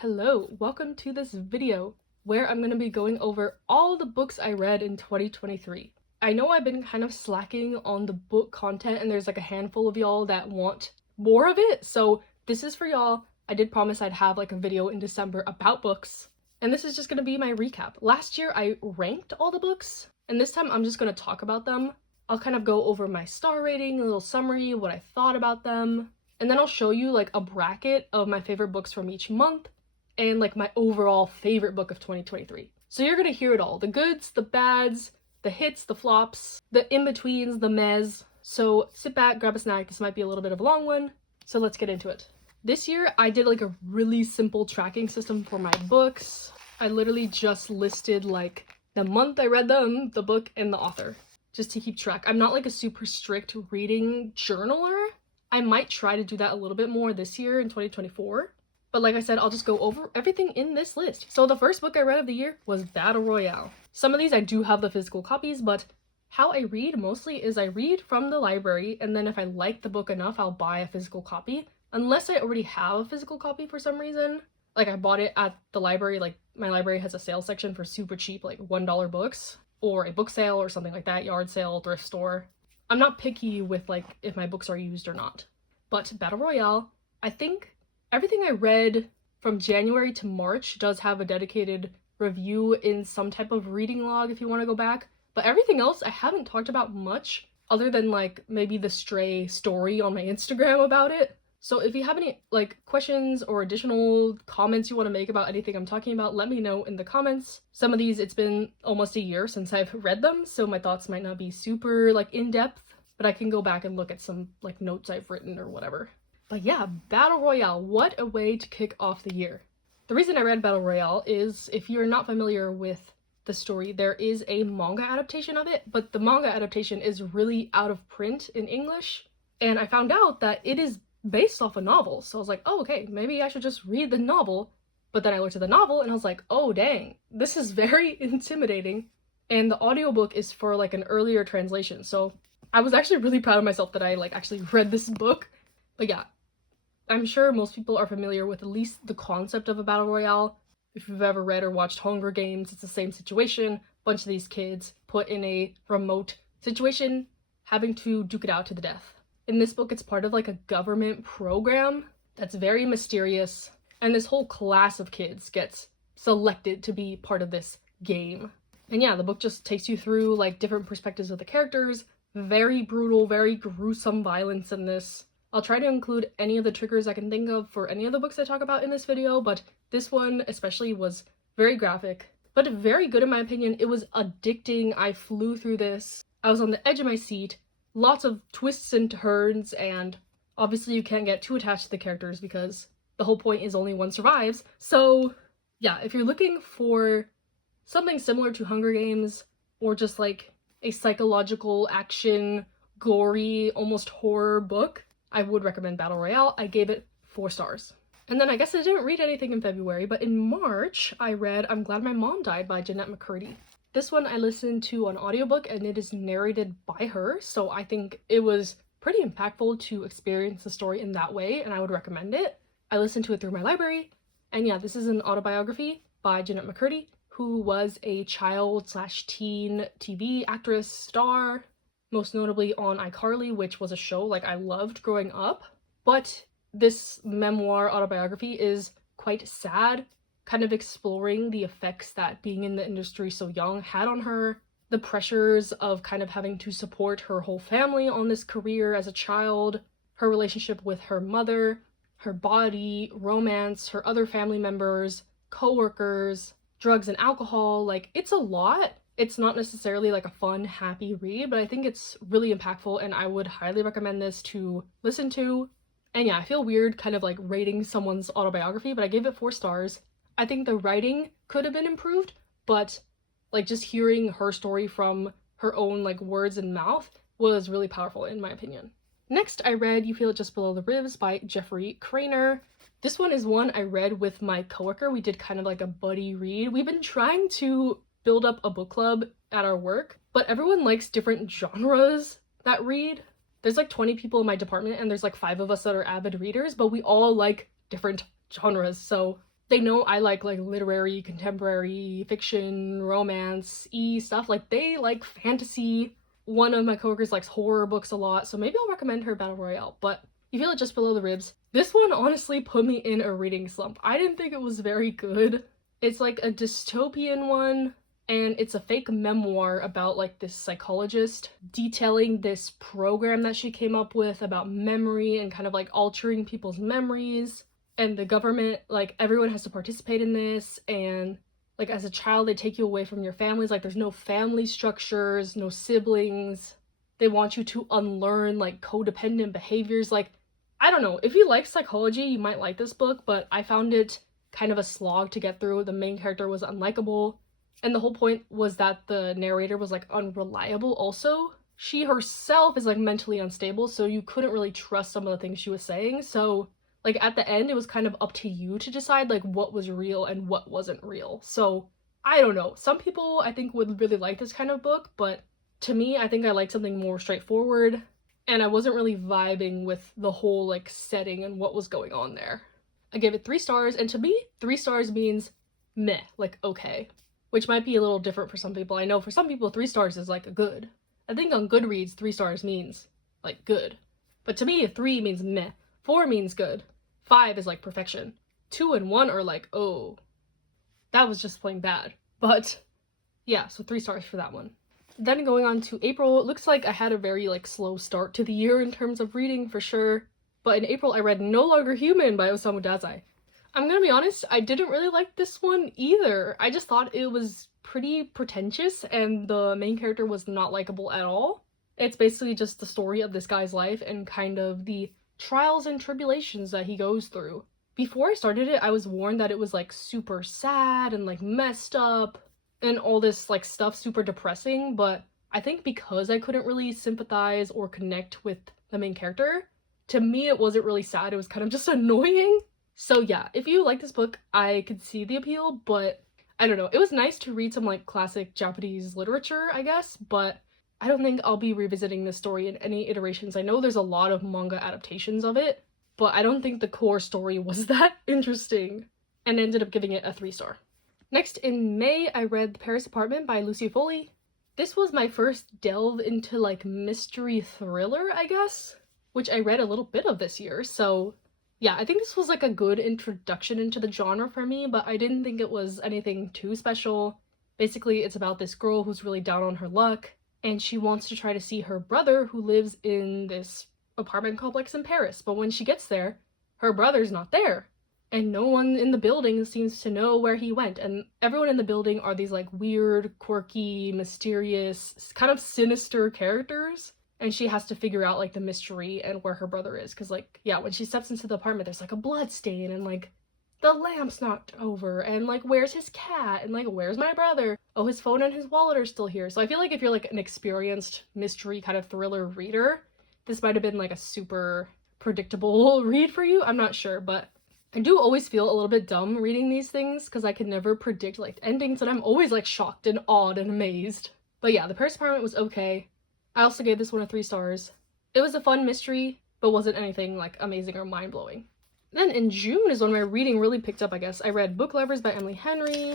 Hello, welcome to this video where I'm going to be going over all the books I read in 2023. I know I've been kind of slacking on the book content and there's like a handful of y'all that want more of it, so this is for y'all. I did promise I'd have like a video in December about books, and this is just going to be my recap. Last year I ranked all the books, and this time I'm just going to talk about them. I'll kind of go over my star rating, a little summary, what I thought about them, and then I'll show you like a bracket of my favorite books from each month and like my overall favorite book of 2023. So you're gonna hear it all. The goods, the bads, the hits, the flops, the in-betweens, the mez. So sit back, grab a snack. This might be a little bit of a long one. So let's get into it. This year I did like a really simple tracking system for my books. I literally just listed like the month I read them, the book, and the author, just to keep track. I'm not like a super strict reading journaler. I might try to do that a little bit more this year in 2024. But like I said, I'll just go over everything in this list. So the first book I read of the year was Battle Royale. Some of these I do have the physical copies, but how I read mostly is I read from the library, and then if I like the book enough, I'll buy a physical copy. Unless I already have a physical copy for some reason. Like I bought it at the library, like my library has a sale section for super cheap, like $1 books, or a book sale or something like that, yard sale, thrift store. I'm not picky with like if my books are used or not. But Battle Royale, I think everything I read from January to March does have a dedicated review in some type of reading log if you want to go back. But everything else I haven't talked about much other than like maybe the stray story on my Instagram about it. So if you have any like questions or additional comments you want to make about anything I'm talking about, let me know in the comments. Some of these, it's been almost a year since I've read them, so my thoughts might not be super like in-depth, but I can go back and look at some like notes I've written or whatever. But yeah, Battle Royale, what a way to kick off the year. The reason I read Battle Royale is, if you're not familiar with the story, there is a manga adaptation of it, but the manga adaptation is really out of print in English, and I found out that it is based off a novel, so I was like, oh, okay, maybe I should just read the novel. But then I looked at the novel and I was like, oh dang, this is very intimidating, and the audiobook is for like an earlier translation, so I was actually really proud of myself that I like actually read this book. But yeah, I'm sure most people are familiar with at least the concept of a battle royale. If you've ever read or watched Hunger Games, it's the same situation. Bunch of these kids put in a remote situation, having to duke it out to the death. In this book, it's part of like a government program that's very mysterious, and this whole class of kids gets selected to be part of this game. And yeah, the book just takes you through like different perspectives of the characters. Very brutal, very gruesome violence in this. I'll try to include any of the triggers I can think of for any of the books I talk about in this video, but this one especially was very graphic, but very good in my opinion. It was addicting. I flew through this. I was on the edge of my seat. Lots of twists and turns, and obviously you can't get too attached to the characters because the whole point is only one survives. So yeah, if you're looking for something similar to Hunger Games, or just like a psychological action, gory, almost horror book, I would recommend Battle Royale. I gave it 4 stars. And then I guess I didn't read anything in February, but in March I read I'm Glad My Mom Died by Jeanette McCurdy. This one I listened to on audiobook, and it is narrated by her, so I think it was pretty impactful to experience the story in that way, and I would recommend it. I listened to it through my library, and yeah, this is an autobiography by Jeanette McCurdy, who was a child/teen TV actress star, most notably on iCarly, which was a show like I loved growing up. But this memoir autobiography is quite sad, kind of exploring the effects that being in the industry so young had on her, the pressures of kind of having to support her whole family on this career as a child, her relationship with her mother, her body, romance, her other family members, co-workers, drugs and alcohol. Like, it's a lot. It's not necessarily like a fun, happy read, but I think it's really impactful, and I would highly recommend this to listen to. And yeah, I feel weird kind of like rating someone's autobiography, but I gave it 4 stars. I think the writing could have been improved, but like just hearing her story from her own like words and mouth was really powerful in my opinion. Next, I read You Feel It Just Below the Ribs by Jeffrey Craner. This one is one I read with my coworker. We did kind of like a buddy read. We've been trying to build up a book club at our work, but everyone likes different genres that read. There's like 20 people in my department, and there's like 5 of us that are avid readers, but we all like different genres. So They know I like literary, contemporary, fiction, romance, stuff. Like they like fantasy. One of my coworkers likes horror books a lot, so maybe I'll recommend her Battle Royale, but you feel it just below the ribs. This one honestly put me in a reading slump. I didn't think it was very good. It's like a dystopian one, and it's a fake memoir about like this psychologist detailing this program that she came up with about memory and kind of like altering people's memories. And the government, like everyone has to participate in this, and like as a child they take you away from your families. Like there's no family structures, no siblings. They want you to unlearn like codependent behaviors. Like I don't know, if you like psychology you might like this book, but I found it kind of a slog to get through. The main character was unlikable, and the whole point was that the narrator was like unreliable also. She herself is like mentally unstable, so you couldn't really trust some of the things she was saying. So like at the end it was kind of up to you to decide like what was real and what wasn't real. So I don't know, some people I think would really like this kind of book, but to me I think I like something more straightforward, and I wasn't really vibing with the whole like setting and what was going on there. I gave it 3 stars, and to me 3 stars means meh, like okay, which might be a little different for some people. I know for some people 3 stars is like a good. I think on Goodreads 3 stars means like good, but to me 3 means meh, 4 means good, 5 is like perfection. 2 and 1 are like, oh, that was just plain bad. But yeah, so 3 stars for that one. Then going on to April, it looks like I had a very like slow start to the year in terms of reading for sure. But in April I read No Longer Human by Osamu Dazai. I'm gonna be honest, I didn't really like this one either. I just thought it was pretty pretentious and the main character was not likable at all. It's basically just the story of this guy's life and kind of the trials and tribulations that he goes through. Before I started it, I was warned that it was like super sad and like messed up and all this like stuff, super depressing, but I think because I couldn't really sympathize or connect with the main character, to me it wasn't really sad, it was kind of just annoying. So yeah, if you like this book, I could see the appeal, but I don't know, it was nice to read some like classic Japanese literature, I guess, but I don't think I'll be revisiting this story in any iterations. I know there's a lot of manga adaptations of it, but I don't think the core story was that interesting, and ended up giving it a 3 star. Next, in May, I read The Paris Apartment by Lucy Foley. This was my first delve into like mystery thriller, I guess, which I read a little bit of this year, so yeah, I think this was like a good introduction into the genre for me, but I didn't think it was anything too special. Basically, it's about this girl who's really down on her luck, and she wants to try to see her brother who lives in this apartment complex in Paris. But when she gets there, her brother's not there, and no one in the building seems to know where he went. And everyone in the building are these like weird, quirky, mysterious, kind of sinister characters. And she has to figure out like the mystery and where her brother is. Because like, yeah, when she steps into the apartment, there's like a blood stain and like the lamp's knocked over, and like where's his cat, and like where's my brother, oh his phone and his wallet are still here. So I feel like if you're like an experienced mystery kind of thriller reader, this might have been like a super predictable read for you. I'm not sure, but I do always feel a little bit dumb reading these things because I can never predict like endings, and I'm always like shocked and awed and amazed. But yeah, The Paris Apartment was okay. I also gave this one a 3 stars. It was a fun mystery, but wasn't anything like amazing or mind-blowing. Then in June is when my reading really picked up, I guess. I read Book Lovers by Emily Henry,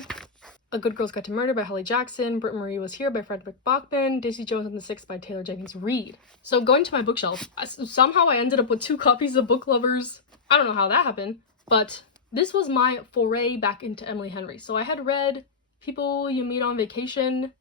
A Good Girl's Guide to Murder by Holly Jackson, Britt-Marie Was Here by Frederick Bachman, Daisy Jones and the Six by Taylor Jenkins Reid. So going to my bookshelf, somehow I ended up with 2 copies of Book Lovers. I don't know how that happened, but this was my foray back into Emily Henry. So I had read People You Meet on Vacation,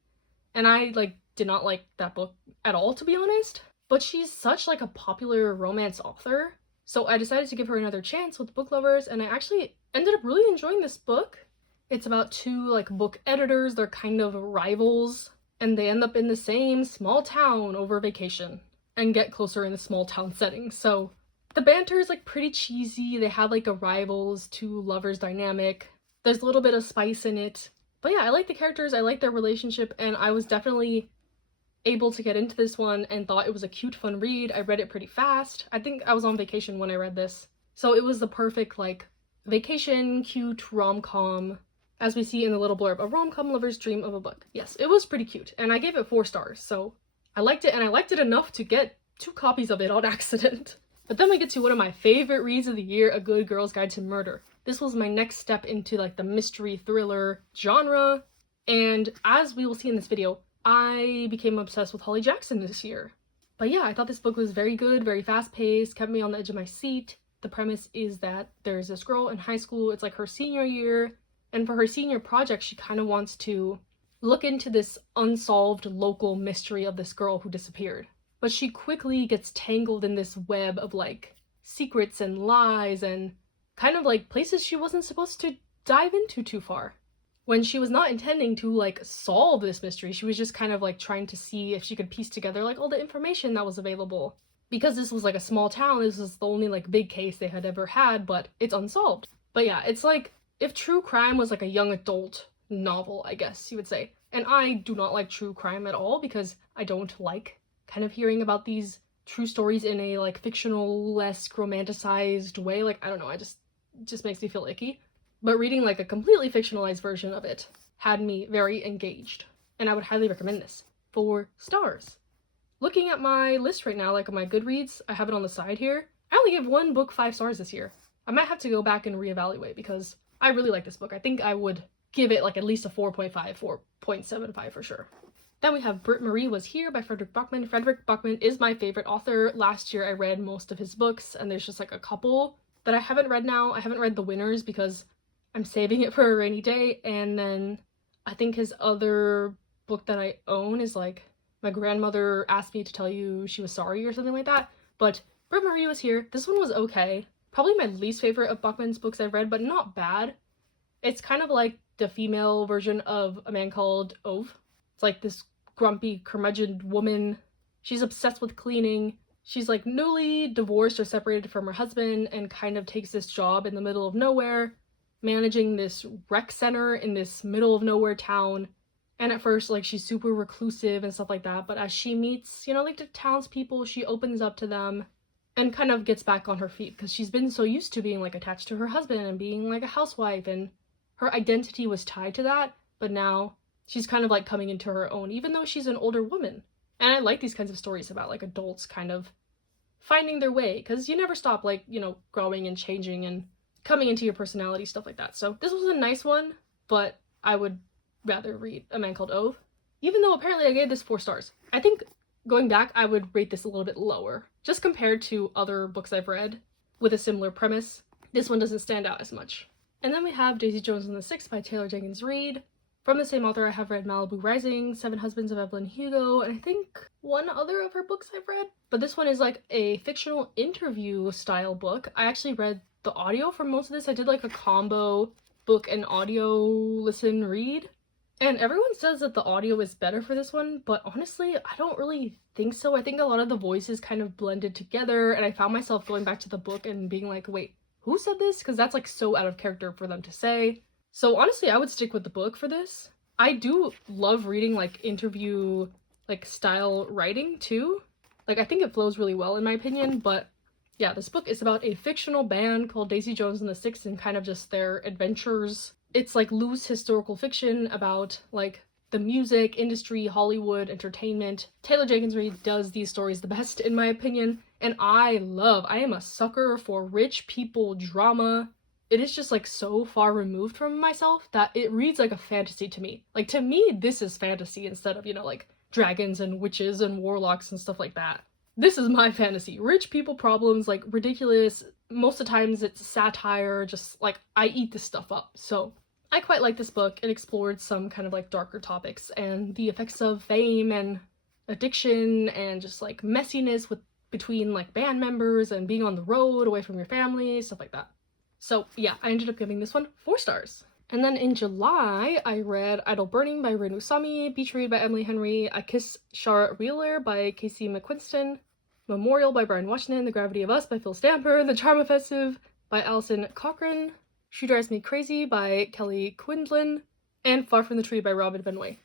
and I like did not like that book at all, to be honest. But she's such like a popular romance author, so I decided to give her another chance with Book Lovers, and I actually ended up really enjoying this book. It's about 2 like book editors. They're kind of rivals, and they end up in the same small town over vacation and get closer in the small town setting. So the banter is like pretty cheesy. They have like a rivals to lovers dynamic. There's a little bit of spice in it. But yeah, I like the characters, I like their relationship, and I was definitely able to get into this one and thought it was a cute, fun read. I read it pretty fast. I think I was on vacation when I read this. So it was the perfect like vacation, cute rom-com, as we see in the little blurb, a rom-com lover's dream of a book. Yes, it was pretty cute, and I gave it 4 stars. So I liked it, and I liked it enough to get 2 copies of it on accident. But then we get to one of my favorite reads of the year, A Good Girl's Guide to Murder. this was my next step into like the mystery thriller genre. And as we will see in this video, I became obsessed with Holly Jackson this year. But yeah, I thought this book was very good, very fast-paced, kept me on the edge of my seat. The premise is that there's this girl in high school, it's like her senior year, and for her senior project, she kind of wants to look into this unsolved local mystery of this girl who disappeared. But she quickly gets tangled in this web of like secrets and lies and kind of like places she wasn't supposed to dive into too far. When she was not intending to like solve this mystery, she was just kind of like trying to see if she could piece together like all the information that was available. Because this was like a small town, this was the only like big case they had ever had, but it's unsolved. But yeah, it's like if true crime was like a young adult novel, I guess you would say. And I do not like true crime at all because I don't like kind of hearing about these true stories in a like fictional, less romanticized way. Like, I don't know, it just makes me feel icky. But reading like a completely fictionalized version of it had me very engaged. And I would highly recommend this. 4 stars. Looking at my list right now, like on my Goodreads, I have it on the side here. I only gave one book 5 stars this year. I might have to go back and reevaluate because I really like this book. I think I would give it like at least a 4.5, 4.75 for sure. Then we have Britt-Marie Was Here by Frederick Buckman. Frederick Buckman is my favorite author. Last year I read most of his books and there's just like a couple that I haven't read now. I haven't read The Winners because I'm saving it for a rainy day, and then I think his other book that I own is like My Grandmother Asked Me to Tell You She Was Sorry or something like that. But Britt-Marie Was Here. This one was okay. Probably my least favorite of Buckman's books I've read, but not bad. It's kind of like the female version of A Man Called Ove. It's like this grumpy, curmudgeon woman. She's obsessed with cleaning. She's like newly divorced or separated from her husband and kind of takes this job in the middle of nowhere, managing this rec center in this middle of nowhere town. And at first, like, she's super reclusive and stuff like that, but as she meets, you know, like the townspeople, she opens up to them and kind of gets back on her feet because she's been so used to being like attached to her husband and being like a housewife, and her identity was tied to that, but now she's kind of like coming into her own, even though she's an older woman. And I like these kinds of stories about like adults kind of finding their way, because you never stop like, you know, growing and changing and coming into your personality, stuff like that. So this was a nice one, but I would rather read A Man Called Ove, even though apparently I gave this 4 stars. I think going back, I would rate this a little bit lower, just compared to other books I've read with a similar premise. This one doesn't stand out as much. And then we have Daisy Jones and the Six by Taylor Jenkins Reid. From the same author, I have read Malibu Rising, Seven Husbands of Evelyn Hugo, and I think one other of her books I've read. But this one is like a fictional interview style book. I actually read the audio for most of this. I did like a combo book and audio listen read. And everyone says that the audio is better for this one, but honestly, I don't really think so. I think a lot of the voices kind of blended together, and I found myself going back to the book and being like, wait, who said this? Because that's like so out of character for them to say. So honestly, I would stick with the book for this. I do love reading like interview like style writing too. Like, I think it flows really well in my opinion, but yeah, this book is about a fictional band called Daisy Jones and the Six and kind of just their adventures. It's like loose historical fiction about like the music industry, Hollywood, entertainment. Taylor Jenkins Reid does these stories the best in my opinion, and I am a sucker for rich people drama. It is just like so far removed from myself that it reads like a fantasy to me. Like, to me, this is fantasy instead of, you know, like dragons and witches and warlocks and stuff like that. This is my fantasy. Rich people problems, like ridiculous. Most of the times it's satire, just like I eat this stuff up. So I quite like this book. It explored some kind of like darker topics and the effects of fame and addiction and just like messiness between like band members and being on the road away from your family, stuff like that. So yeah, I ended up giving this one 4 stars. And then in July, I read Idle Burning by Renu Sami, Beach Read by Emily Henry, I Kiss Shara Wheeler by Casey McQuiston, Memorial by Brian Washington, The Gravity of Us by Phil Stamper, The Charm Offensive by Alison Cochrane, She Drives Me Crazy by Kelly Quinlan, and Far From the Tree by Robin Benway.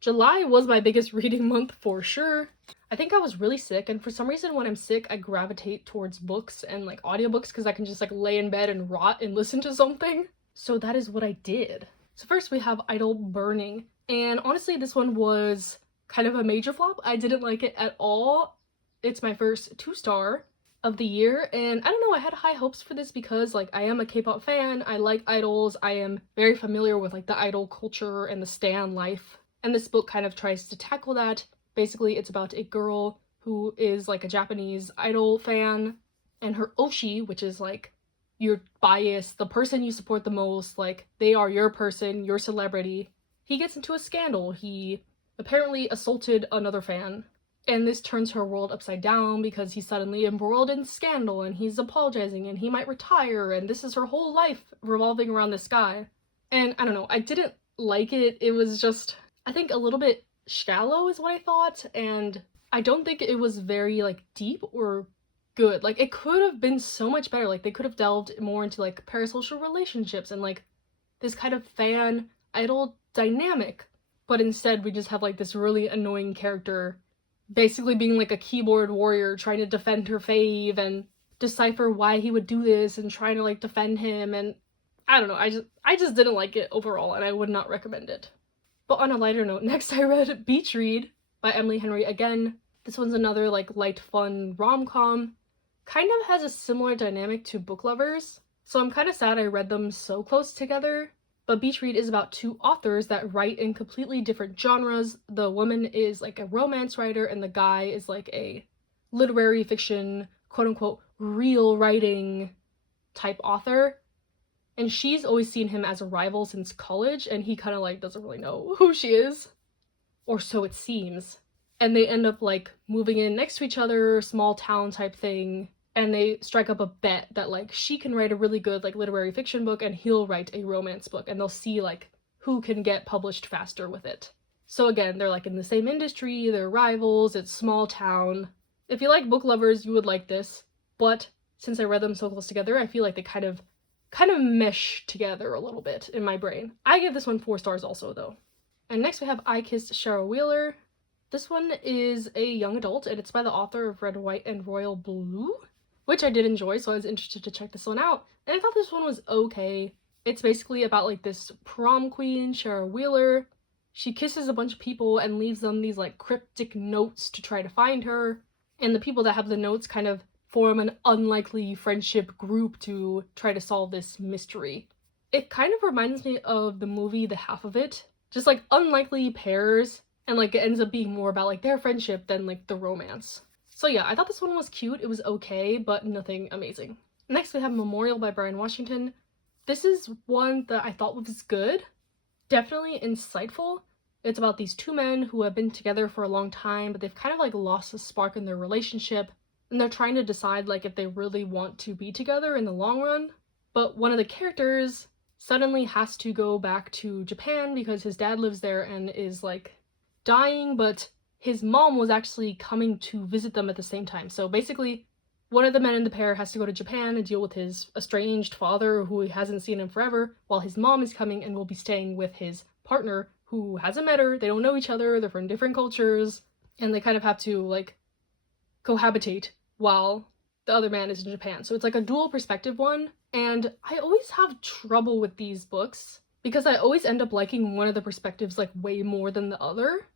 July was my biggest reading month for sure. I think I was really sick, and for some reason when I'm sick, I gravitate towards books and like audiobooks because I can just like lay in bed and rot and listen to something. So that is what I did. So first we have Idle Burning, and honestly this one was kind of a major flop. I didn't like it at all. It's my first 2-star, of the year, and I don't know, I had high hopes for this because like I am a K-pop fan, I like idols, I am very familiar with like the idol culture and the stan life, and this book kind of tries to tackle that. Basically, it's about a girl who is like a Japanese idol fan, and her oshi, which is like your bias, the person you support the most, like they are your person, your celebrity. He gets into a scandal. He apparently assaulted another fan, and this turns her world upside down because he's suddenly embroiled in scandal and he's apologizing and he might retire, and this is her whole life revolving around this guy. And I don't know, I didn't like it. It was just, I think, a little bit shallow is what I thought, and I don't think it was very like deep or good. Like it could have been so much better. Like they could have delved more into like parasocial relationships and like this kind of fan idol dynamic, but instead we just have like this really annoying character basically being like a keyboard warrior trying to defend her fave and decipher why he would do this and trying to like defend him, and I don't know, I just didn't like it overall and I would not recommend it. But on a lighter note, next I read Beach Read by Emily Henry. Again, this one's another like light fun rom-com. Kind of has a similar dynamic to Book Lovers, so I'm kind of sad I read them so close together. But Beach Read is about two authors that write in completely different genres. The woman is like a romance writer and the guy is like a literary fiction, quote-unquote, real writing type author. And she's always seen him as a rival since college, and he kind of like doesn't really know who she is. Or so it seems. And they end up like moving in next to each other, small town type thing. And they strike up a bet that like she can write a really good like literary fiction book and he'll write a romance book, and they'll see like who can get published faster with it. So again, they're like in the same industry, they're rivals, it's small town. If you like Book Lovers, you would like this, but since I read them so close together, I feel like they kind of mesh together a little bit in my brain. I give this one 4 stars also though. And next we have I Kissed Shara Wheeler. This one is a young adult and it's by the author of Red, White, and Royal Blue, which I did enjoy, so I was interested to check this one out. And I thought this one was okay. It's basically about like this prom queen, Shara Wheeler. She kisses a bunch of people and leaves them these like cryptic notes to try to find her. And the people that have the notes kind of form an unlikely friendship group to try to solve this mystery. It kind of reminds me of the movie The Half of It. Just like unlikely pairs, and like it ends up being more about like their friendship than like the romance. So yeah, I thought this one was cute. It was okay, but nothing amazing. Next we have Memorial by Brian Washington. This is one that I thought was good. Definitely insightful. It's about these two men who have been together for a long time, but they've kind of like lost the spark in their relationship, and they're trying to decide like if they really want to be together in the long run. But one of the characters suddenly has to go back to Japan because his dad lives there and is like dying, but his mom was actually coming to visit them at the same time. So basically, one of the men in the pair has to go to Japan and deal with his estranged father who hasn't seen him forever, while his mom is coming and will be staying with his partner who hasn't met her. They don't know each other, they're from different cultures, and they kind of have to like cohabitate while the other man is in Japan. So it's like a dual perspective one, and I always have trouble with these books because I always end up liking one of the perspectives like way more than the other.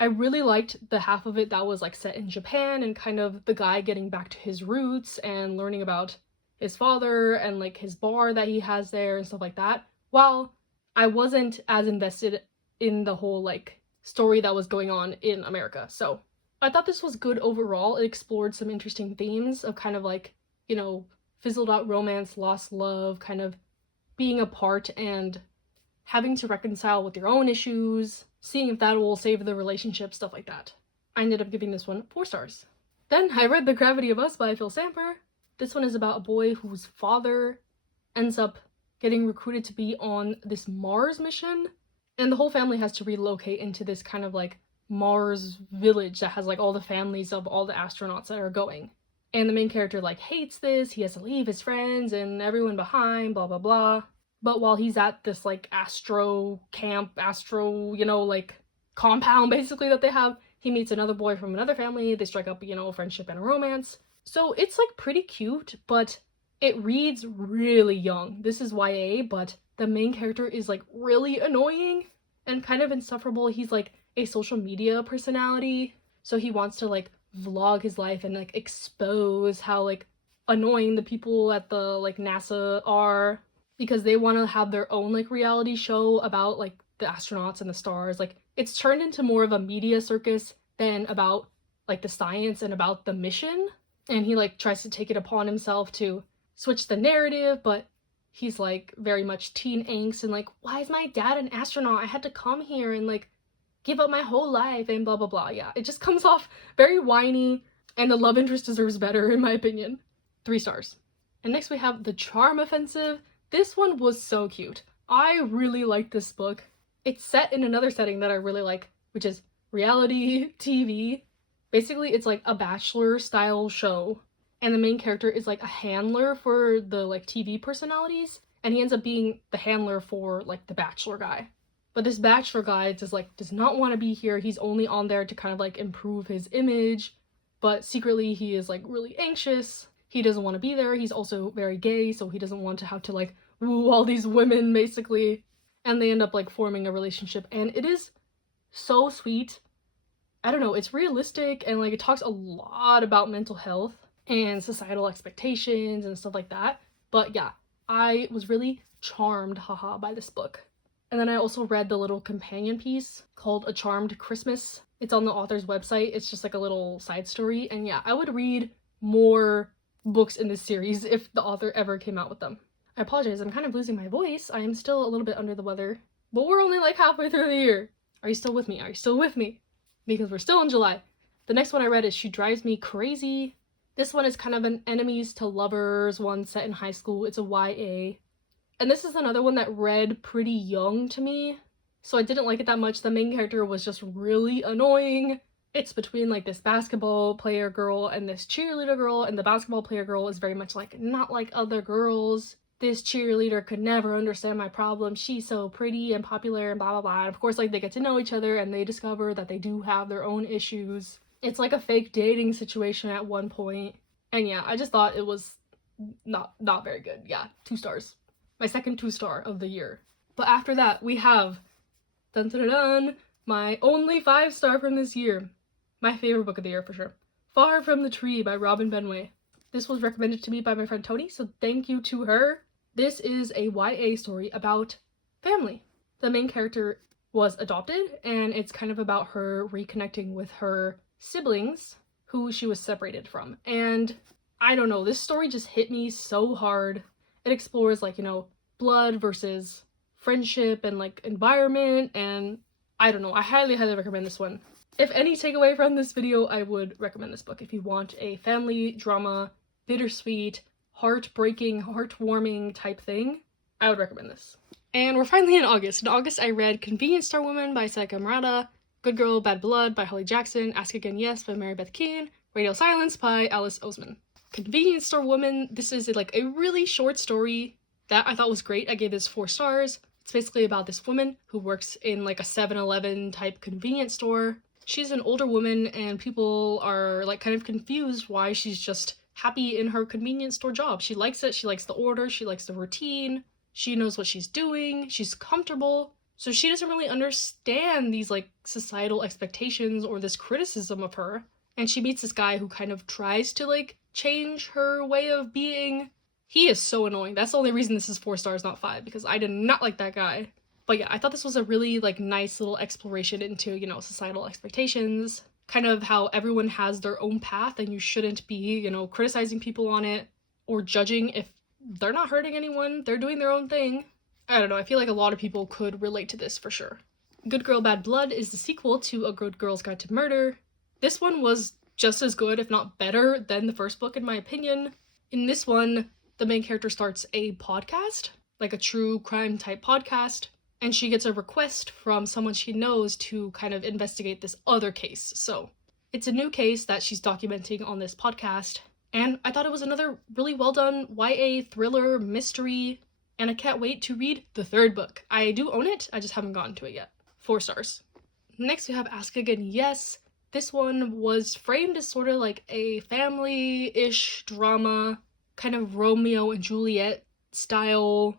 I really liked the half of it that was like set in Japan and kind of the guy getting back to his roots and learning about his father and like his bar that he has there and stuff like that, while I wasn't as invested in the whole like story that was going on in America. So I thought this was good overall. It explored some interesting themes of kind of like, you know, fizzled out romance, lost love, kind of being apart and having to reconcile with your own issues, seeing if that will save the relationship, stuff like that. I ended up giving this one 4 stars. Then I read The Gravity of Us by Phil Samper. This one is about a boy whose father ends up getting recruited to be on this Mars mission, and the whole family has to relocate into this kind of like Mars village that has like all the families of all the astronauts that are going. And the main character like hates this, he has to leave his friends and everyone behind, blah blah blah. But while he's at this like astro camp, you know, like compound basically that they have, he meets another boy from another family. They strike up, you know, a friendship and a romance. So it's like pretty cute, but it reads really young. This is YA, but the main character is like really annoying and kind of insufferable. He's like a social media personality, so he wants to like vlog his life and like expose how like annoying the people at the like NASA are, because they want to have their own like reality show about like the astronauts and the stars. Like it's turned into more of a media circus than about like the science and about the mission. And he like tries to take it upon himself to switch the narrative, but he's like very much teen angst and like, why is my dad an astronaut? I had to come here and like give up my whole life and blah blah blah. Yeah, it just comes off very whiny, and the love interest deserves better in my opinion. 3 stars. And next we have The Charm Offensive. This one was so cute. I really like this book. It's set in another setting that I really like, which is reality TV. Basically, it's like a Bachelor style show, and the main character is like a handler for the like TV personalities, and he ends up being the handler for like the Bachelor guy. But this Bachelor guy does not want to be here. He's only on there to kind of like improve his image, but secretly he is like really anxious. He doesn't want to be there. He's also very gay, so he doesn't want to have to like woo all these women basically. And they end up like forming a relationship, and it is so sweet. I don't know, it's realistic, and like it talks a lot about mental health and societal expectations and stuff like that. But yeah, I was really charmed, haha, by this book. And then I also read the little companion piece called A Charmed Christmas. It's on the author's website. It's just like a little side story. And yeah, I would read more books in this series if the author ever came out with them. I apologize, I'm kind of losing my voice. I am still a little bit under the weather, but we're only like halfway through the year. Are you still with me? Are you still with me? Because we're still in July. The next one I read is She Drives Me Crazy. This one is kind of an enemies to lovers one set in high school. It's a YA. And this is another one that read pretty young to me, so I didn't like it that much. The main character was just really annoying. It's between like this basketball player girl and this cheerleader girl, and the basketball player girl is very much like not like other girls. This cheerleader could never understand my problem. She's so pretty and popular and blah blah blah. And of course, like they get to know each other and they discover that they do have their own issues. It's like a fake dating situation at one point. And yeah, I just thought it was not very good. Yeah, 2 stars. My second 2-star of the year. But after that, we have dun dun dun, my only 5-star from this year. My favorite book of the year for sure. Far from the Tree by Robin Benway. This was recommended to me by my friend Tony, so thank you to her. This is a YA story about family. The main character was adopted, and it's kind of about her reconnecting with her siblings who she was separated from. And I don't know, this story just hit me so hard. It explores like, you know, blood versus friendship and like environment, and I don't know, I highly recommend this one. If any takeaway from this video, I would recommend this book. If you want a family drama, bittersweet, heartbreaking, heartwarming type thing, I would recommend this. And we're finally in August. In August, I read Convenience Store Woman by Saika Murata, Good Girl, Bad Blood by Holly Jackson, Ask Again Yes by Mary Beth Keane, Radio Silence by Alice Oseman. Convenience Store Woman, this is like a really short story that I thought was great. I gave this 4 stars. It's basically about this woman who works in like a 7-Eleven type convenience store. She's an older woman, and people are like kind of confused why she's just happy in her convenience store job. She likes it, she likes the order, she likes the routine, she knows what she's doing, she's comfortable. So she doesn't really understand these like societal expectations or this criticism of her. And she meets this guy who kind of tries to like change her way of being. He is so annoying. That's the only reason this is 4 stars, not 5, because I did not like that guy. But yeah, I thought this was a really like nice little exploration into, you know, societal expectations, kind of how everyone has their own path and you shouldn't be, you know, criticizing people on it or judging if they're not hurting anyone, they're doing their own thing. I don't know, I feel like a lot of people could relate to this for sure. Good Girl, Bad Blood is the sequel to A Good Girl's Guide to Murder. This one was just as good, if not better, than the first book in my opinion. In this one, the main character starts a podcast, like a true crime type podcast, and she gets a request from someone she knows to kind of investigate this other case. So it's a new case that she's documenting on this podcast, and I thought it was another really well done YA thriller mystery, and I can't wait to read the 3rd book. I do own it, I just haven't gotten to it yet. 4 stars. Next we have Ask Again Yes. This one was framed as sort of like a family-ish drama, kind of Romeo and Juliet style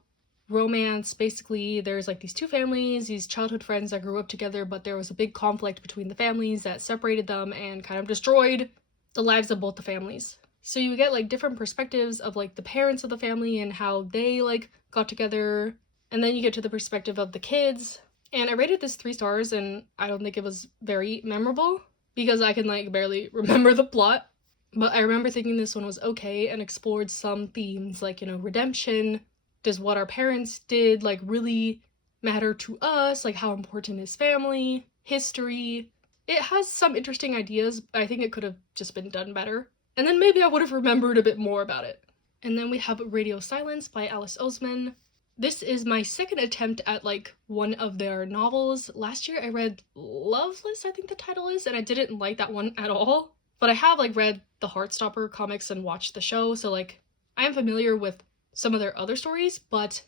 romance. Basically, there's like these 2 families, these childhood friends that grew up together, but there was a big conflict between the families that separated them and kind of destroyed the lives of both the families. So you get like different perspectives of like the parents of the family and how they like got together, and then you get to the perspective of the kids. And I rated this 3 stars, and I don't think it was very memorable because I can like barely remember the plot. But I remember thinking this one was okay and explored some themes like, you know, redemption. Does what our parents did like really matter to us? Like, how important is family? History? It has some interesting ideas, but I think it could have just been done better. And then maybe I would have remembered a bit more about it. And then we have Radio Silence by Alice Oseman. This is my second attempt at like one of their novels. Last year I read Loveless, I think the title is, and I didn't like that one at all. But I have like read the Heartstopper comics and watched the show, so like I am familiar with some of their other stories, but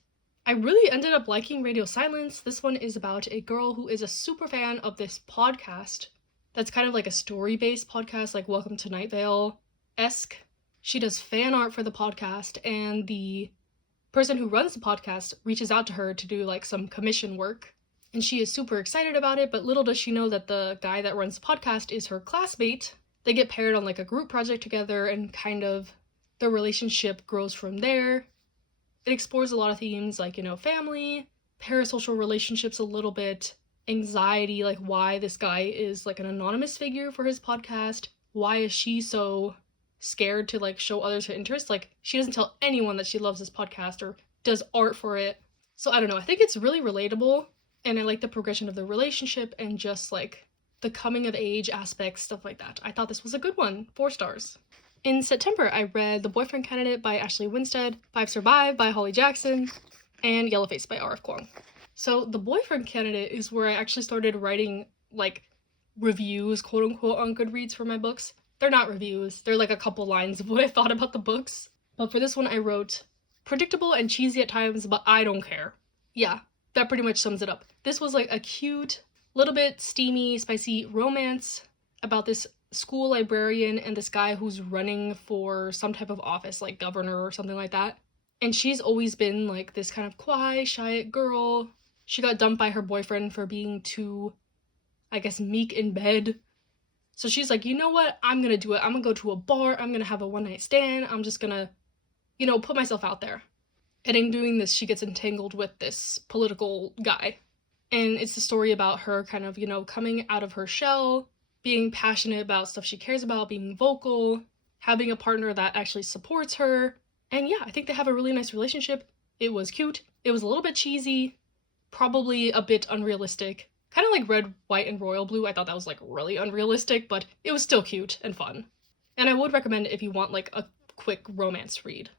I really ended up liking Radio Silence. This one is about a girl who is a super fan of this podcast that's kind of like a story-based podcast, like Welcome to Night Vale-esque. She does fan art for the podcast, and the person who runs the podcast reaches out to her to do like some commission work. And she is super excited about it, but little does she know that the guy that runs the podcast is her classmate. They get paired on like a group project together, and kind of the relationship grows from there. It explores a lot of themes like, you know, family, parasocial relationships a little bit, anxiety, like why this guy is like an anonymous figure for his podcast. Why is she so scared to like show others her interest? Like, she doesn't tell anyone that she loves this podcast or does art for it. So I don't know, I think it's really relatable, and I like the progression of the relationship and just like the coming of age aspects, stuff like that. I thought this was a good one. 4 stars. In September, I read The Boyfriend Candidate by Ashley Winstead, Five Survive by Holly Jackson, and Yellowface by R.F. Kuang. So The Boyfriend Candidate is where I actually started writing like reviews, quote unquote, on Goodreads for my books. They're not reviews, they're like a couple lines of what I thought about the books. But for this one I wrote, predictable and cheesy at times, but I don't care. Yeah, that pretty much sums it up. This was like a cute, little bit steamy, spicy romance about this school librarian and this guy who's running for some type of office, like governor or something like that. And she's always been like this kind of quiet, shy girl. She got dumped by her boyfriend for being too, I guess, meek in bed. So she's like, you know what? I'm gonna do it. I'm gonna go to a bar. I'm gonna have a one-night stand. I'm just gonna, you know, put myself out there. And in doing this, she gets entangled with this political guy. And it's the story about her kind of, you know, coming out of her shell, being passionate about stuff she cares about, being vocal, having a partner that actually supports her. And yeah, I think they have a really nice relationship. It was cute. It was a little bit cheesy, probably a bit unrealistic. Kind of like Red, White, and Royal Blue. I thought that was like really unrealistic, but it was still cute and fun. And I would recommend it if you want like a quick romance read.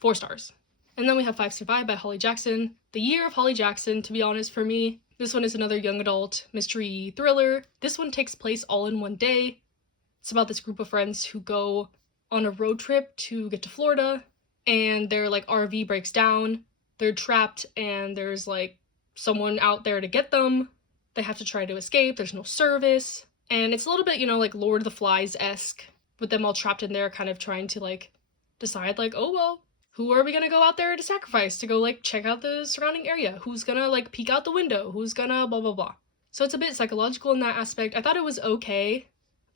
4 stars. And then we have Five Survive by Holly Jackson. The year of Holly Jackson, to be honest, for me. This one is another young adult mystery thriller. This one takes place all in one day. It's about this group of friends who go on a road trip to get to Florida, and their like RV breaks down. They're trapped, and there's like someone out there to get them. They have to try to escape. There's no service. And it's a little bit, you know, like Lord of the Flies-esque, with them all trapped in there kind of trying to like decide like, oh well, who are we gonna go out there to sacrifice to go like check out the surrounding area? Who's gonna like peek out the window? Who's gonna blah blah blah? So it's a bit psychological in that aspect. I thought it was okay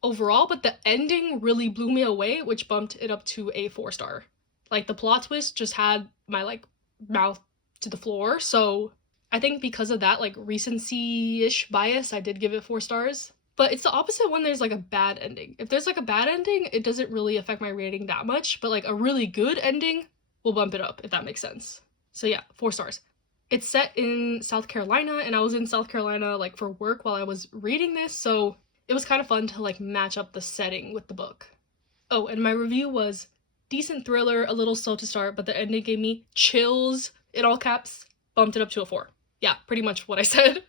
overall, but the ending really blew me away, which bumped it up to a 4 star. Like, the plot twist just had my like mouth to the floor. So I think because of that like recency-ish bias, I did give it 4 stars. But it's the opposite when there's like a bad ending. If there's like a bad ending, it doesn't really affect my rating that much, but like a really good ending will bump it up, if that makes sense. So yeah, 4 stars. It's set in South Carolina, and I was in South Carolina like for work while I was reading this, so it was kind of fun to like match up the setting with the book. Oh, and my review was decent thriller, a little slow to start, but the ending gave me chills, in all caps, bumped it up to a 4. Yeah, pretty much what I said.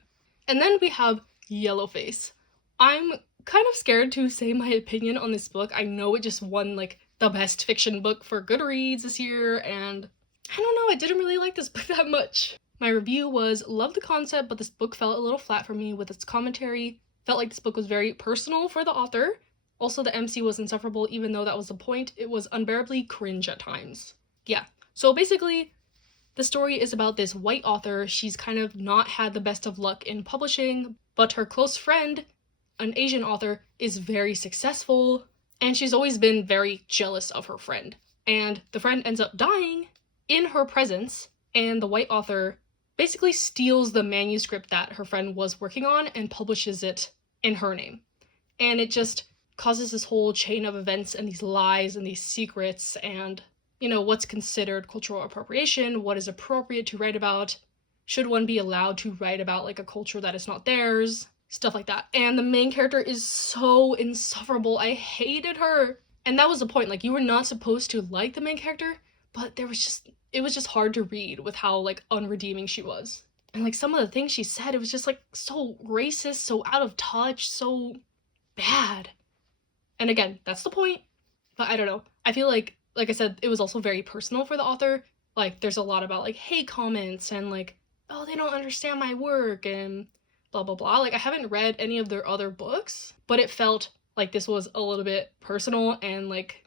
And then we have Yellowface. I'm kind of scared to say my opinion on this book. I know it just won like the best fiction book for Goodreads this year, and I don't know, I didn't really like this book that much. My review was, love the concept, but this book felt a little flat for me with its commentary. Felt like this book was very personal for the author. Also, the MC was insufferable, even though that was the point. It was unbearably cringe at times. Yeah, so basically, the story is about this white author. She's kind of not had the best of luck in publishing, but her close friend, an Asian author, is very successful, And she's always been very jealous of her friend. And the friend ends up dying in her presence, and the white author basically steals the manuscript that her friend was working on and publishes it in her name. And it just causes this whole chain of events and these lies and these secrets and, you know, what's considered cultural appropriation, what is appropriate to write about, should one be allowed to write about like a culture that is not theirs, stuff like that. And the main character is so insufferable. I hated her. And that was the point. Like, you were not supposed to like the main character, but it was just hard to read with how like unredeeming she was. And like some of the things she said, it was just like so racist, so out of touch, so bad. And again, that's the point. But I don't know. I feel like I said, it was also very personal for the author. Like, there's a lot about like hate comments and like, oh, they don't understand my work and blah blah blah. Like, I haven't read any of their other books, but it felt like this was a little bit personal, and like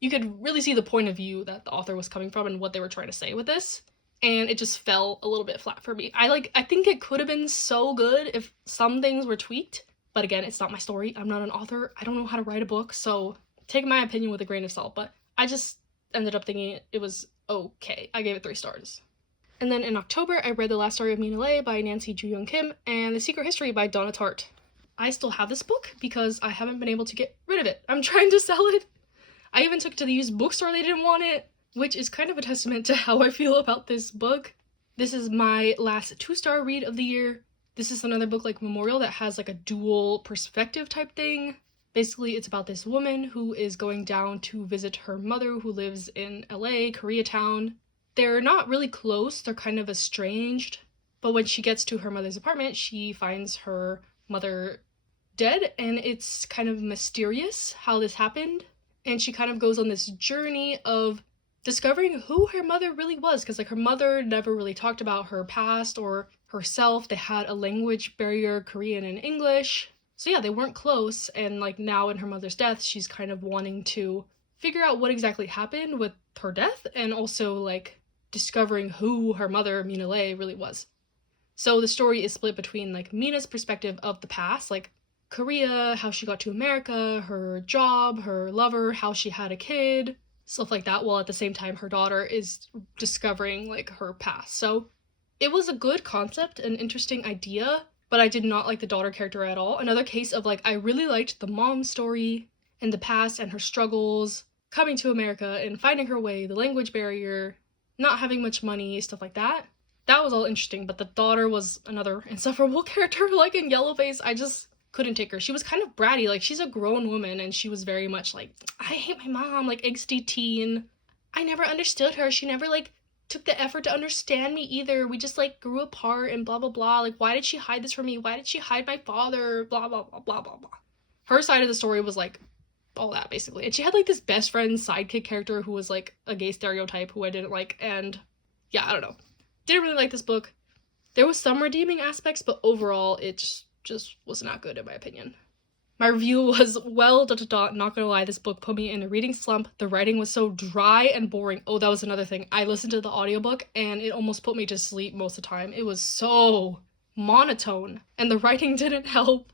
you could really see the point of view that the author was coming from and what they were trying to say with this. And it just fell a little bit flat for me. I think it could have been so good if some things were tweaked. But again, it's not my story. I'm not an author. I don't know how to write a book, so take my opinion with a grain of salt. But I just ended up thinking it was okay. I gave it 3 stars. And then in October, I read The Last Story of Mina by Nancy Ju-Young Kim and The Secret History by Donna Tartt. I still have this book because I haven't been able to get rid of it. I'm trying to sell it. I even took it to the used bookstore. They didn't want it, which is kind of a testament to how I feel about this book. This is my last 2-star read of the year. This is another book like Memorial that has like a dual perspective type thing. Basically, it's about this woman who is going down to visit her mother who lives in LA, Koreatown. They're not really close, they're kind of estranged. But when she gets to her mother's apartment, she finds her mother dead, and it's kind of mysterious how this happened. And she kind of goes on this journey of discovering who her mother really was, because like her mother never really talked about her past or herself. They had a language barrier, Korean and English. So yeah, they weren't close, and like now in her mother's death, she's kind of wanting to figure out what exactly happened with her death, and also like discovering who her mother, Mina Lay, really was. So the story is split between like Mina's perspective of the past, like Korea, how she got to America, her job, her lover, how she had a kid, stuff like that, while at the same time her daughter is discovering like her past. So it was a good concept, an interesting idea, but I did not like the daughter character at all. Another case of like, I really liked the mom story and the past and her struggles, coming to America and finding her way, the language barrier, not having much money, stuff like that. That was all interesting, but the daughter was another insufferable character, like in Yellowface. I just couldn't take her. She was kind of bratty, like she's a grown woman, and she was very much like, I hate my mom, like angsty teen. I never understood her. She never like took the effort to understand me either. We just like grew apart and blah blah blah. Like, why did she hide this from me? Why did she hide my father? Blah blah blah blah blah blah. Her side of the story was like all that basically. And she had like this best friend sidekick character who was like a gay stereotype who I didn't like, and yeah, I don't know. Didn't really like this book. There was some redeeming aspects, but overall it just was not good in my opinion. My review was, well, not gonna lie, this book put me in a reading slump. The writing was so dry and boring. Oh, that was another thing. I listened to the audiobook and it almost put me to sleep most of the time. It was so monotone and the writing didn't help.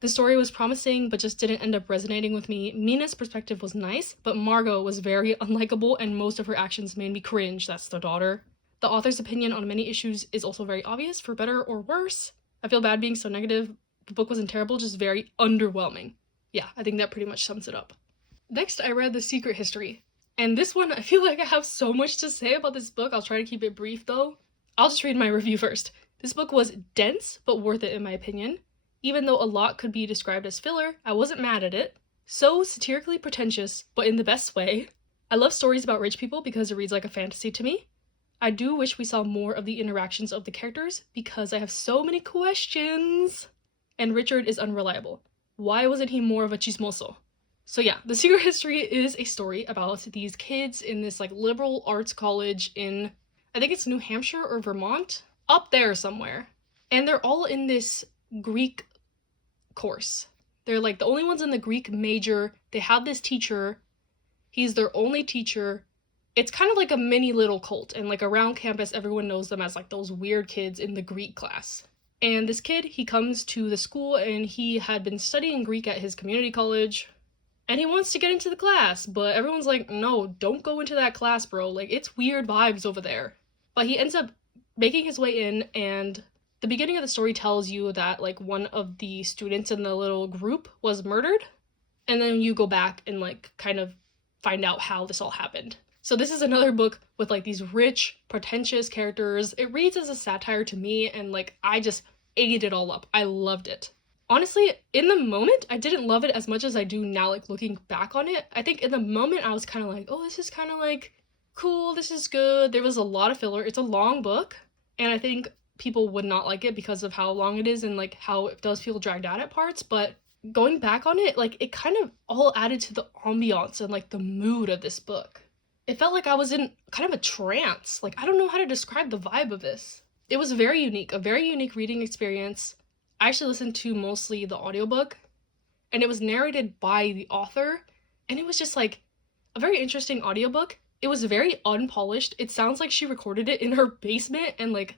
The story was promising, but just didn't end up resonating with me. Mina's perspective was nice, but Margot was very unlikable and most of her actions made me cringe. That's the daughter. The author's opinion on many issues is also very obvious, for better or worse. I feel bad being so negative. The book wasn't terrible, just very underwhelming. Yeah, I think that pretty much sums it up. Next, I read The Secret History. And this one, I feel like I have so much to say about this book. I'll try to keep it brief though. I'll just read my review first. This book was dense, but worth it in my opinion. Even though a lot could be described as filler, I wasn't mad at it. So satirically pretentious, but in the best way. I love stories about rich people because it reads like a fantasy to me. I do wish we saw more of the interactions of the characters because I have so many questions. And Richard is unreliable. Why wasn't he more of a chismoso? So yeah, The Secret History is a story about these kids in this like liberal arts college in, I think it's New Hampshire or Vermont? Up there somewhere. And they're all in this Greek course. They're like the only ones in the Greek major. They have this teacher. He's their only teacher. It's kind of like a mini little cult, and like around campus everyone knows them as like those weird kids in the Greek class. And this kid, he comes to the school and he had been studying Greek at his community college, and he wants to get into the class, but everyone's like, no, don't go into that class, bro. Like, it's weird vibes over there. But he ends up making his way in, and the beginning of the story tells you that, like, one of the students in the little group was murdered, and then you go back and, like, kind of find out how this all happened. So this is another book with, like, these rich, pretentious characters. It reads as a satire to me, and, like, I just ate it all up. I loved it. Honestly, in the moment, I didn't love it as much as I do now, like, looking back on it. I think in the moment, I was kind of like, oh, this is kind of, like, cool, this is good. There was a lot of filler. It's a long book, and I think people would not like it because of how long it is and, like, how it does feel dragged out at parts, but going back on it, like, it kind of all added to the ambiance and, like, the mood of this book. It felt like I was in kind of a trance. Like, I don't know how to describe the vibe of this. It was very unique, a very unique reading experience. I actually listened to mostly the audiobook, and it was narrated by the author, and it was just, like, a very interesting audiobook. It was very unpolished. It sounds like she recorded it in her basement, and, like,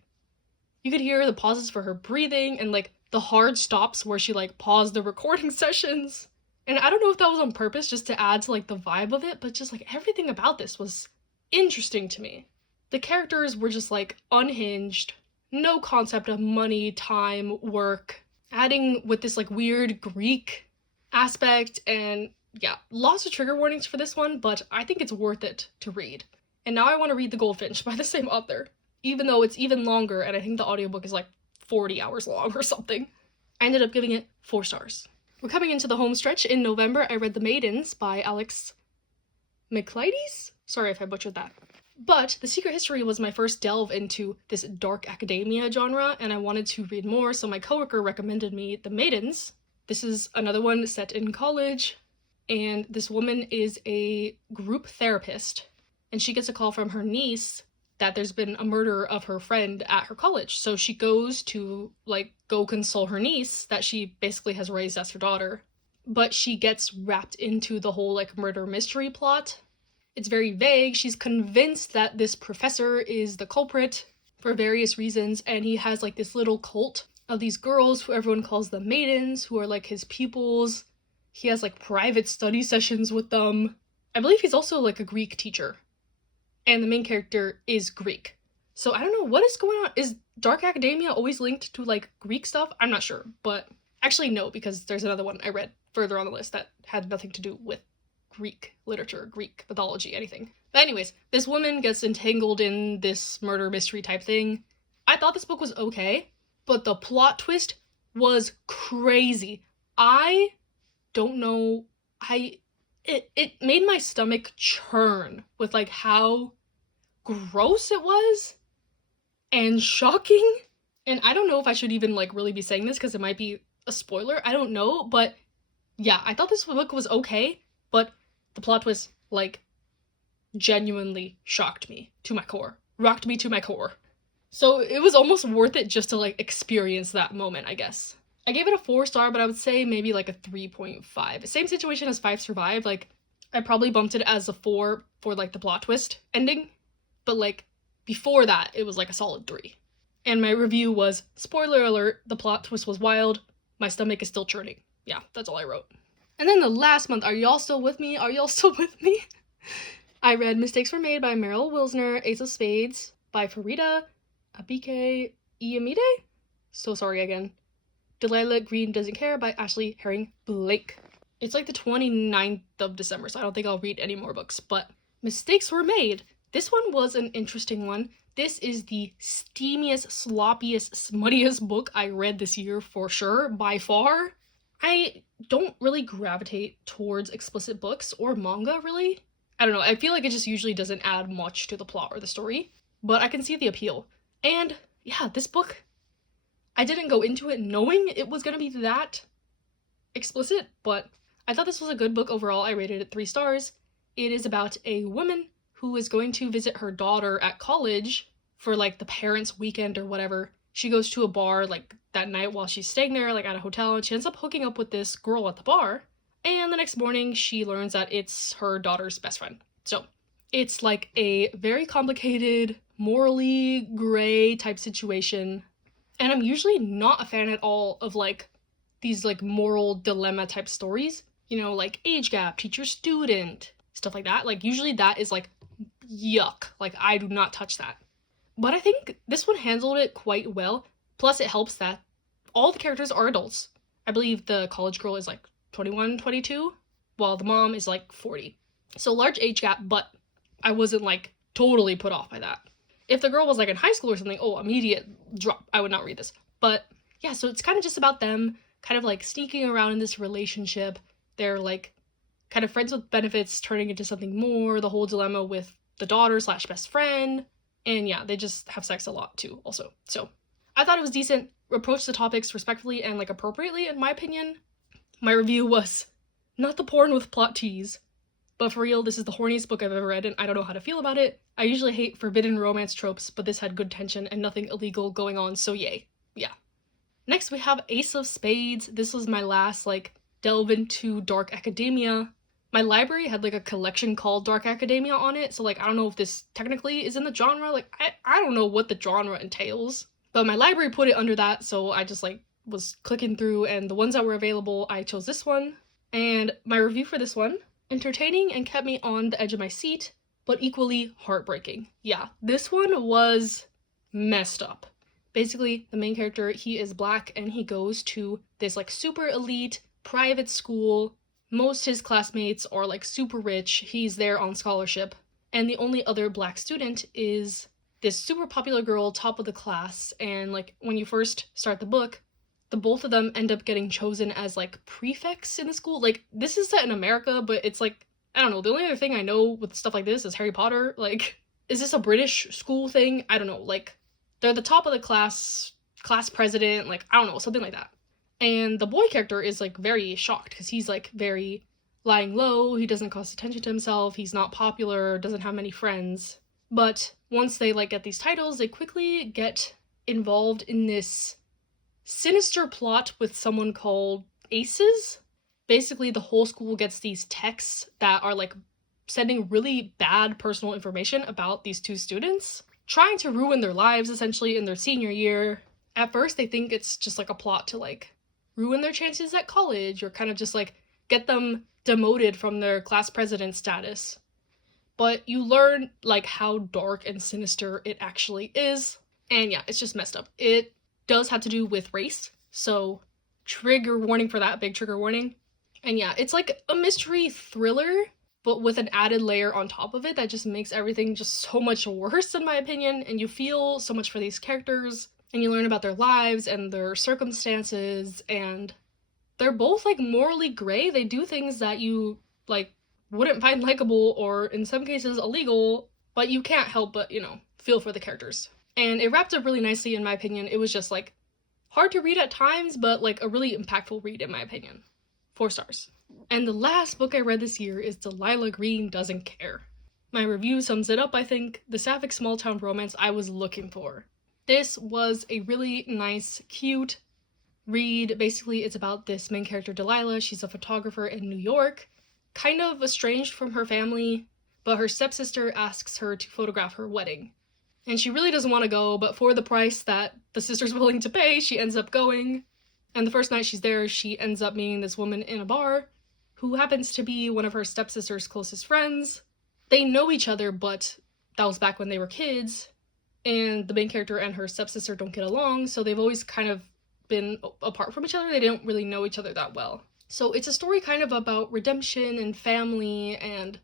you could hear the pauses for her breathing, and, like, the hard stops where she, like, paused the recording sessions. And I don't know if that was on purpose just to add to, like, the vibe of it, but just, like, everything about this was interesting to me. The characters were just, like, unhinged, no concept of money, time, work, adding with this, like, weird Greek aspect, and yeah, lots of trigger warnings for this one, but I think it's worth it to read. And now I want to read The Goldfinch by the same author, even though it's even longer, and I think the audiobook is, like, 40 hours long or something. I ended up giving it 4 stars. We're coming into the home stretch. In November, I read The Maidens by Alex Michaelides? Sorry if I butchered that. But The Secret History was my first delve into this dark academia genre, and I wanted to read more, so my coworker recommended me The Maidens. This is another one set in college, and this woman is a group therapist, and she gets a call from her niece that there's been a murder of her friend at her college. So she goes to, like, go console her niece that she basically has raised as her daughter. But she gets wrapped into the whole, like, murder mystery plot. It's very vague. She's convinced that this professor is the culprit for various reasons, and he has, like, this little cult of these girls who everyone calls the maidens, who are, like, his pupils. He has, like, private study sessions with them. I believe he's also, like, a Greek teacher. And the main character is Greek. So I don't know what is going on. Is dark academia always linked to, like, Greek stuff? I'm not sure, but actually no, because there's another one I read further on the list that had nothing to do with Greek literature, Greek mythology, anything. But anyways, this woman gets entangled in this murder mystery type thing. I thought this book was okay, but the plot twist was crazy. I don't know, it made my stomach churn with, like, how gross it was and shocking. And I don't know if I should even, like, really be saying this because it might be a spoiler. I don't know, but yeah, I thought this book was okay, but the plot twist, like, genuinely shocked me to my core. Rocked me to my core. So it was almost worth it just to, like, experience that moment, I guess. I gave it a 4 star, but I would say maybe, like, a 3.5. Same situation as 5 Survive. Like, I probably bumped it as a 4 for, like, the plot twist ending. But, like, before that, it was, like, a solid 3. And my review was, spoiler alert, the plot twist was wild. My stomach is still churning. Yeah, that's all I wrote. And then the last month, are y'all still with me? Are y'all still with me? I read Mistakes Were Made by Meryl Wilsner, Ace of Spades by Farida Abike Iyamide? So sorry again. Delilah Green Doesn't Care by Ashley Herring Blake. It's like the 29th of December, so I don't think I'll read any more books, but Mistakes Were Made. This one was an interesting one. This is the steamiest, sloppiest, smuttiest book I read this year for sure, by far. I don't really gravitate towards explicit books or manga, really. I don't know, I feel like it just usually doesn't add much to the plot or the story, but I can see the appeal. And yeah, this book, I didn't go into it knowing it was gonna be that explicit, but I thought this was a good book overall. I rated it 3 stars. It is about a woman who is going to visit her daughter at college for, like, the parents' weekend or whatever. She goes to a bar, like, that night while she's staying there, like, at a hotel, and she ends up hooking up with this girl at the bar. And the next morning, she learns that it's her daughter's best friend. So, it's, like, a very complicated, morally gray type situation. And I'm usually not a fan at all of, like, these, like, moral dilemma type stories. you know, like age gap, teacher student, stuff like that. Like usually that is like yuck. Like I do not touch that. But I think this one handled it quite well. Plus it helps that all the characters are adults. I believe the college girl is like 21, 22, while the mom is like 40. So large age gap, but I wasn't like totally put off by that. If the girl was like in high school or something, oh, immediate drop. I would not read this. But yeah, so it's kind of just about them kind of like sneaking around in this relationship. They're like kind of friends with benefits turning into something more, the whole dilemma with the daughter slash best friend. And yeah, they just have sex a lot too also. So I thought it was decent, approached the topics respectfully and like appropriately in my opinion. My review was not the porn with plot tease, but for real, this is the horniest book I've ever read and I don't know how to feel about it. I usually hate forbidden romance tropes, but this had good tension and nothing illegal going on, so yay. Yeah. Next we have Ace of Spades. This was my last like delve into dark academia. My library had like a collection called Dark Academia on it, so like I don't know if this technically is in the genre. Like I don't know what the genre entails, but my library put it under that, so I just like was clicking through and the ones that were available, I chose this one. And my review for this one, entertaining and kept me on the edge of my seat, but equally heartbreaking. Yeah, this one was messed up. Basically, the main character, he is black and he goes to this like super elite private school. Most his classmates are like super rich. He's there on scholarship. And the only other black student is this super popular girl, top of the class. And like when you first start the book, the both of them end up getting chosen as like prefects in the school. Like this is set in America, but it's like, I don't know. The only other thing I know with stuff like this is Harry Potter. Like, is this a British school thing? I don't know. Like they're the top of the class president, like I don't know, something like that. And the boy character is like very shocked because he's like very lying low, he doesn't cause attention to himself, he's not popular, doesn't have many friends. But once they like get these titles, they quickly get involved in this sinister plot with someone called Aces. Basically, the whole school gets these texts that are like sending really bad personal information about these two students, trying to ruin their lives essentially in their senior year. At first, they think it's just like a plot to like ruin their chances at college or kind of just like get them demoted from their class president status. But you learn like how dark and sinister it actually is. And yeah, it's just messed up. It does have to do with race. So trigger warning for that, big trigger warning. And yeah, it's like a mystery thriller, but with an added layer on top of it that just makes everything just so much worse in my opinion. And you feel so much for these characters. And you learn about their lives and their circumstances, and they're both like morally gray. They do things that you like wouldn't find likable or in some cases illegal, but you can't help but, you know, feel for the characters. And it wrapped up really nicely in my opinion. It was just like hard to read at times, but like a really impactful read in my opinion. 4 stars. And the last book I read this year is Delilah Green Doesn't Care. My review sums it up, I think. The sapphic small town romance I was looking for. This was a really nice, cute read. Basically, it's about this main character, Delilah. She's a photographer in New York, kind of estranged from her family, but her stepsister asks her to photograph her wedding. And she really doesn't want to go, but for the price that the sister's willing to pay, she ends up going. And the first night she's there, she ends up meeting this woman in a bar, who happens to be one of her stepsister's closest friends. They know each other, but that was back when they were kids. And the main character and her stepsister don't get along, so they've always kind of been apart from each other. They don't really know each other that well. So it's a story kind of about redemption and family and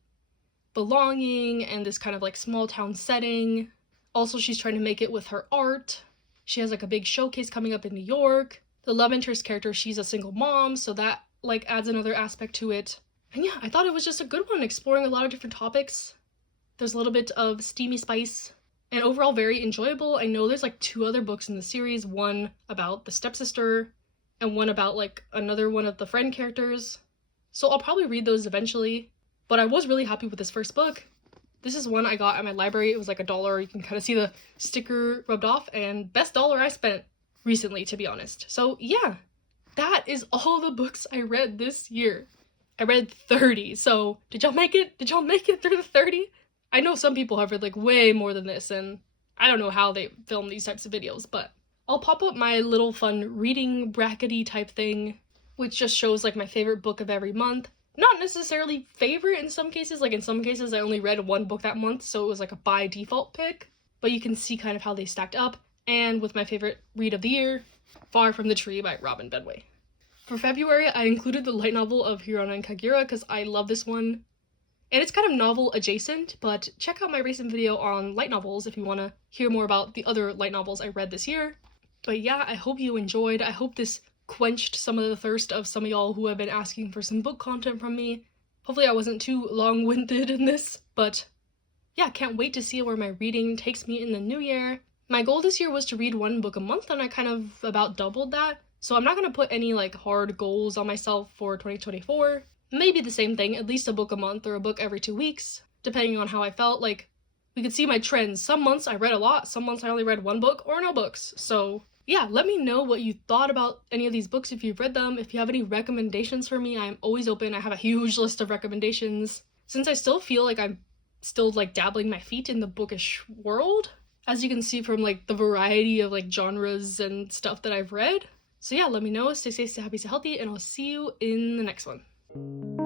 belonging and this kind of like small town setting. Also, she's trying to make it with her art. She has like a big showcase coming up in New York. The love interest character, she's a single mom, so that like adds another aspect to it. And yeah, I thought it was just a good one, exploring a lot of different topics. There's a little bit of steamy spice. And overall very enjoyable. I know there's like 2 other books in the series, one about the stepsister and one about like another one of the friend characters. So I'll probably read those eventually, but I was really happy with this first book. This is one I got at my library. It was like $1. You can kind of see the sticker rubbed off, and best dollar I spent recently, to be honest. So yeah, that is all the books I read this year. I read 30, so did y'all make it? Did y'all make it through the 30? I know some people have read like way more than this, and I don't know how they film these types of videos, but I'll pop up my little fun reading brackety type thing, which just shows like my favorite book of every month. necessarily favorite in some cases. Like in some cases I only read one book that month, so it was like a by default pick, but you can see kind of how they stacked up. And with my favorite read of the year, Far from the Tree by Robin Benway. For February, I included the light novel of Hirona and Kaguya because I love this one. And it's kind of novel adjacent, but check out my recent video on light novels if you want to hear more about the other light novels I read this year. But yeah, I hope you enjoyed. I hope this quenched some of the thirst of some of y'all who have been asking for some book content from me. Hopefully I wasn't too long-winded in this, but yeah, can't wait to see where my reading takes me in the new year. My goal this year was to read one book a month, and I kind of about doubled that, so I'm not going to put any like hard goals on myself for 2024. Maybe the same thing, at least a book a month or a book every 2 weeks, depending on how I felt. Like, we could see my trends. Some months I read a lot, some months I only read one book or no books. So yeah, let me know what you thought about any of these books if you've read them. If you have any recommendations for me, I'm always open. I have a huge list of recommendations. Since I still feel like I'm still like dabbling my feet in the bookish world, as you can see from like the variety of like genres and stuff that I've read. So yeah, let me know. Stay safe, stay happy, stay healthy, and I'll see you in the next one.